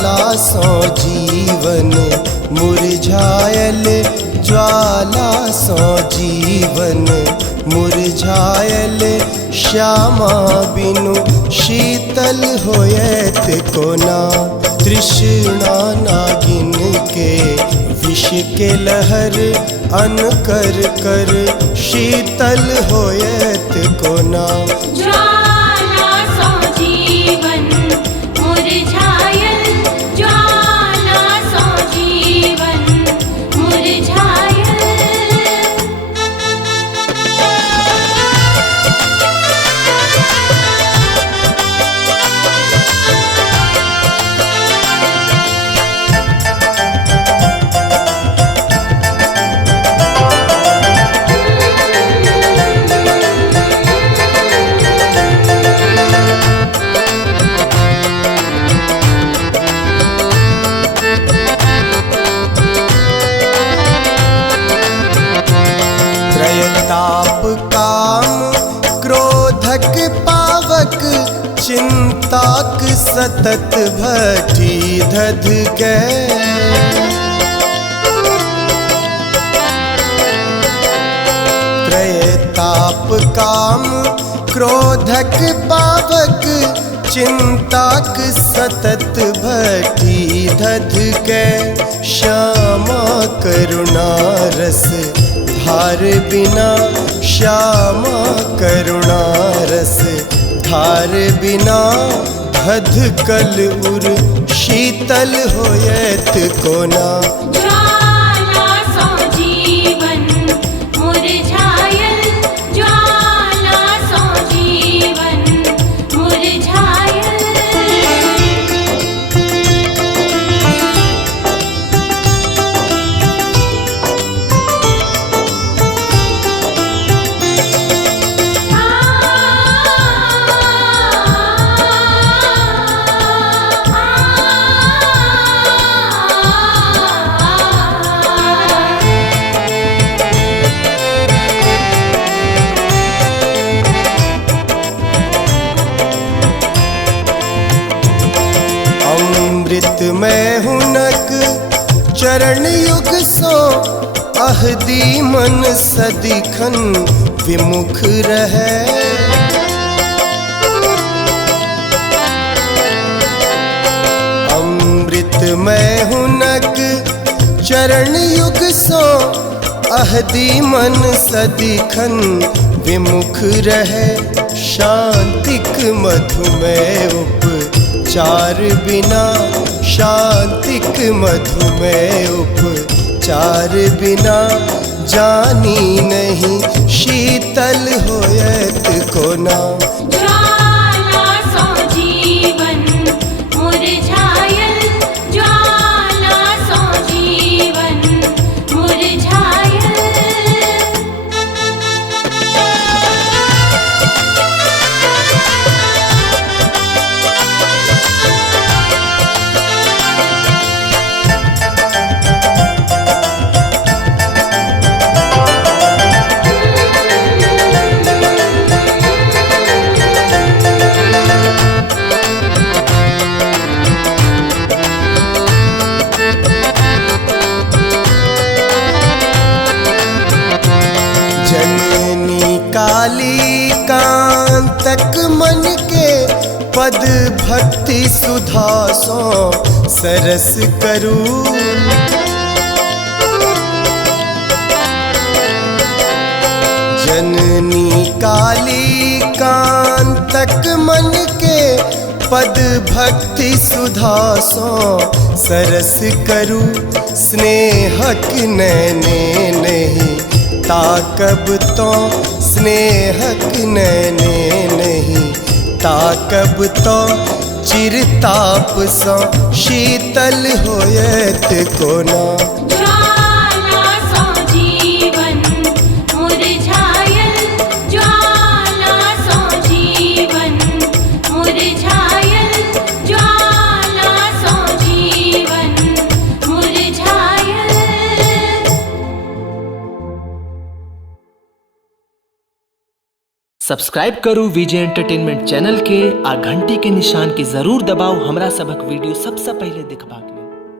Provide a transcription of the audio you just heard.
ज्वाला सो जीवन मुरझायल, ज्वाला सो जीवन मुरझायल। श्यामा बिनु शीतल होयत कोना, तृष्णा नागिन के विष के लहर अनकर कर शीतल होयत कोना। ज्वाला सो जीवन मुरझायल, ज्वाला सो जीवन मुरझायल। त्रयताप काम क्रोधक पावक, चिंताक सतत भट्ठी धध गए। त्रयताप काम क्रोधक पावक, चिंताक सतत भट्ठी धध गए। श्यामा करुणा रस धार बिना, श्यामा करुणा रस धार बिना। धध कल उर शीतल होयत कोना। ज्वाला सो जीवन मुरझायल, ज्वाला सो जीवन मुरझायल। अमृत में हुनक चरण युग सो, अहदी मन सदिखन विमुख रहे। अमृत में हुनक चरण युग सो, अहदी मन सदिखन विमुख रहे। शांतिक मधुमेह उपचार बिना, शांतिक मधुमेह उपचार बिना। जानी नहीं शीतल होयत कोना। ज्वाला सो जीवन मुरझायल, ज्वाला सो जीवन मुरझायल। जननी काली कांतक मन के, पद भक्ति सुधा सो सरस करू। जननी काली कांतक मन के, पद भक्ति सुधा सो सरस करू। स्नेहक नैने नहीं ताकब तो, स्नेहक नैने नहीं ताकब तो। चिरताप सो शीतल होयत कोना। ज्वाला सो जीवन मुरझायल, ज्वाला सो जीवन मुरझायल, ज्वाला सो जीवन मुरझायल। सब्सक्राइब करू विजय एंटरटेनमेंट चैनल के आ घंटी के निशान के जरूर दबाओ हमरा सबक वीडियो सबसे पहले देखबा के।